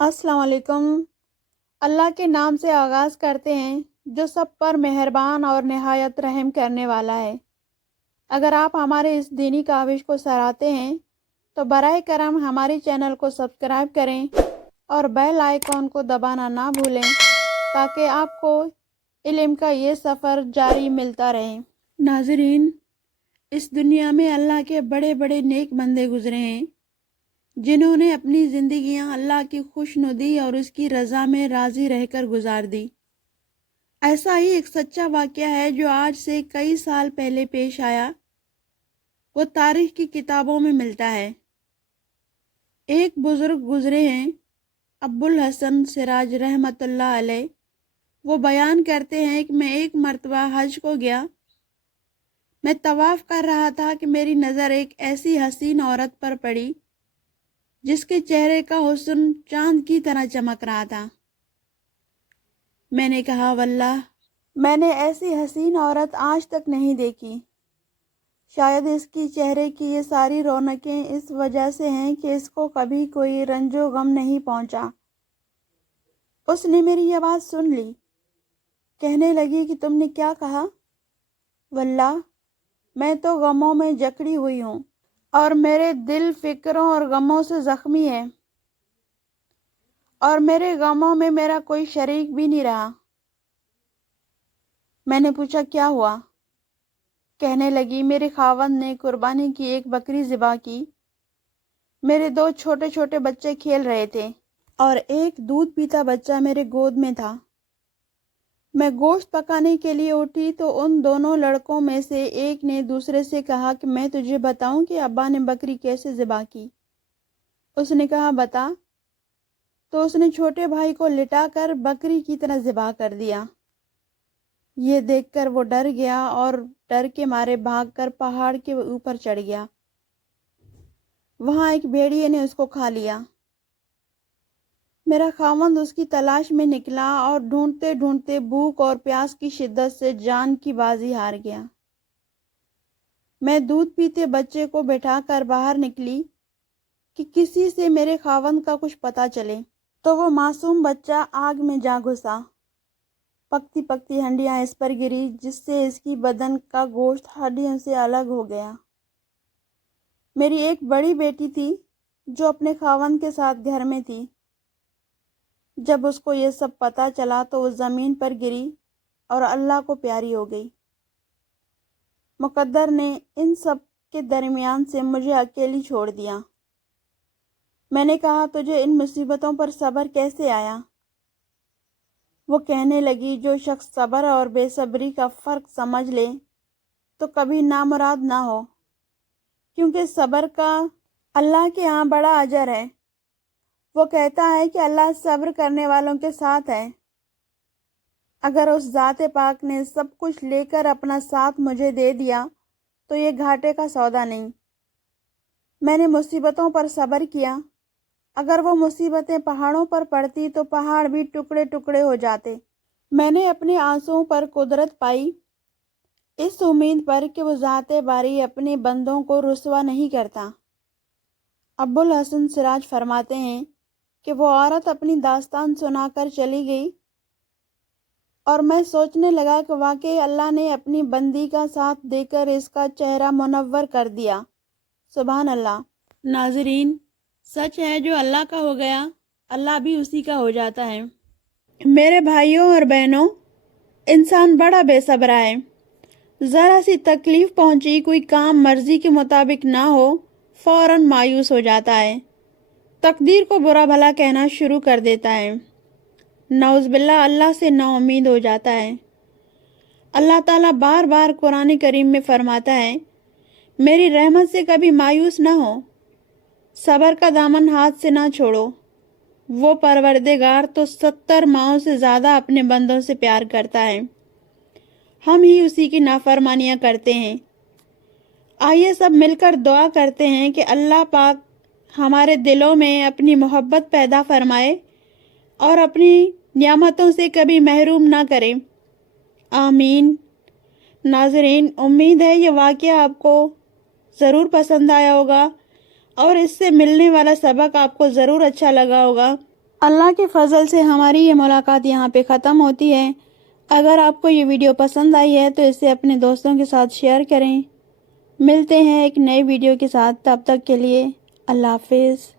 السلام علیکم۔ اللہ کے نام سے آغاز کرتے ہیں جو سب پر مہربان اور نہایت رحم کرنے والا ہے۔ اگر آپ ہمارے اس دینی کاوش کو سراہتے ہیں تو براہ کرم ہمارے چینل کو سبسکرائب کریں اور بیل آئیکن کو دبانا نہ بھولیں تاکہ آپ کو علم کا یہ سفر جاری ملتا رہے۔ ناظرین، اس دنیا میں اللہ کے بڑے بڑے نیک بندے گزرے ہیں جنہوں نے اپنی زندگیاں اللہ کی خوشنودی اور اس کی رضا میں راضی رہ کر گزار دی۔ ایسا ہی ایک سچا واقعہ ہے جو آج سے کئی سال پہلے پیش آیا۔ وہ تاریخ کی کتابوں میں ملتا ہے۔ ایک بزرگ گزرے ہیں، ابو الحسن سراج رحمۃ اللہ علیہ۔ وہ بیان کرتے ہیں کہ میں ایک مرتبہ حج کو گیا۔ میں طواف کر رہا تھا کہ میری نظر ایک ایسی حسین عورت پر پڑی جس کے چہرے کا حسن چاند کی طرح چمک رہا تھا۔ میں نے کہا واللہ، میں نے ایسی حسین عورت آج تک نہیں دیکھی۔ شاید اس کی چہرے کی یہ ساری رونقیں اس وجہ سے ہیں کہ اس کو کبھی کوئی رنج و غم نہیں پہنچا۔ اس نے میری یہ بات سن لی۔ کہنے لگی کہ تم نے کیا کہا؟ واللہ، میں تو غموں میں جکڑی ہوئی ہوں اور میرے دل فکروں اور غموں سے زخمی ہے، اور میرے غموں میں میرا کوئی شریک بھی نہیں رہا۔ میں نے پوچھا کیا ہوا؟ کہنے لگی میرے خاوند نے قربانی کی ایک بکری ذبح کی۔ میرے دو چھوٹے چھوٹے بچے کھیل رہے تھے اور ایک دودھ پیتا بچہ میرے گود میں تھا۔ میں گوشت پکانے کے لیے اٹھی تو ان دونوں لڑکوں میں سے ایک نے دوسرے سے کہا کہ میں تجھے بتاؤں کہ ابا نے بکری کیسے ذبح کی؟ اس نے کہا بتا۔ تو اس نے چھوٹے بھائی کو لٹا کر بکری کی طرح ذبح کر دیا۔ یہ دیکھ کر وہ ڈر گیا اور ڈر کے مارے بھاگ کر پہاڑ کے اوپر چڑھ گیا۔ وہاں ایک بھیڑیے نے اس کو کھا لیا۔ میرا خاوند اس کی تلاش میں نکلا اور ڈھونڈتے ڈھونڈتے بھوک اور پیاس کی شدت سے جان کی بازی ہار گیا۔ میں دودھ پیتے بچے کو بٹھا کر باہر نکلی کہ کسی سے میرے خاوند کا کچھ پتہ چلے، تو وہ معصوم بچہ آگ میں جا گھسا۔ پکتی پکتی ہنڈیاں اس پر گری جس سے اس کی بدن کا گوشت ہڈیوں سے الگ ہو گیا۔ میری ایک بڑی بیٹی تھی جو اپنے خاوند کے ساتھ گھر میں تھی۔ جب اس کو یہ سب پتہ چلا تو وہ زمین پر گری اور اللہ کو پیاری ہو گئی۔ مقدر نے ان سب کے درمیان سے مجھے اکیلی چھوڑ دیا۔ میں نے کہا تجھے ان مصیبتوں پر صبر کیسے آیا؟ وہ کہنے لگی جو شخص صبر اور بے صبری کا فرق سمجھ لے تو کبھی نامراد نہ ہو، کیونکہ صبر کا اللہ کے ہاں بڑا اجر ہے۔ وہ کہتا ہے کہ اللہ صبر کرنے والوں کے ساتھ ہے۔ اگر اس ذات پاک نے سب کچھ لے کر اپنا ساتھ مجھے دے دیا تو یہ گھاٹے کا سودا نہیں۔ میں نے مصیبتوں پر صبر کیا۔ اگر وہ مصیبتیں پہاڑوں پر پڑتی تو پہاڑ بھی ٹکڑے ٹکڑے ہو جاتے۔ میں نے اپنے آنسوؤں پر قدرت پائی، اس امید پر کہ وہ ذات باری اپنے بندوں کو رسوا نہیں کرتا۔ ابو الحسن سراج فرماتے ہیں کہ وہ عورت اپنی داستان سنا کر چلی گئی اور میں سوچنے لگا کہ واقعی اللہ نے اپنی بندی کا ساتھ دے کر اس کا چہرہ منور کر دیا۔ سبحان اللہ۔ ناظرین، سچ ہے جو اللہ کا ہو گیا اللہ بھی اسی کا ہو جاتا ہے۔ میرے بھائیوں اور بہنوں، انسان بڑا بے صبر ہے۔ ذرا سی تکلیف پہنچی، کوئی کام مرضی کے مطابق نہ ہو، فوراً مایوس ہو جاتا ہے، تقدیر کو برا بھلا کہنا شروع کر دیتا ہے، نعوذ باللہ اللہ سے نا امید ہو جاتا ہے۔ اللہ تعالیٰ بار بار قرآن کریم میں فرماتا ہے میری رحمت سے کبھی مایوس نہ ہو، صبر کا دامن ہاتھ سے نہ چھوڑو۔ وہ پروردگار تو 70 ماؤں سے زیادہ اپنے بندوں سے پیار کرتا ہے، ہم ہی اسی کی نافرمانیاں کرتے ہیں۔ آئیے سب مل کر دعا کرتے ہیں کہ اللہ پاک ہمارے دلوں میں اپنی محبت پیدا فرمائے اور اپنی نعمتوں سے کبھی محروم نہ کرے، آمین۔ ناظرین، امید ہے یہ واقعہ آپ کو ضرور پسند آیا ہوگا اور اس سے ملنے والا سبق آپ کو ضرور اچھا لگا ہوگا۔ اللہ کے فضل سے ہماری یہ ملاقات یہاں پہ ختم ہوتی ہے۔ اگر آپ کو یہ ویڈیو پسند آئی ہے تو اسے اپنے دوستوں کے ساتھ شیئر کریں۔ ملتے ہیں ایک نئے ویڈیو کے ساتھ، تب تک کے لیے اللہ حافظ۔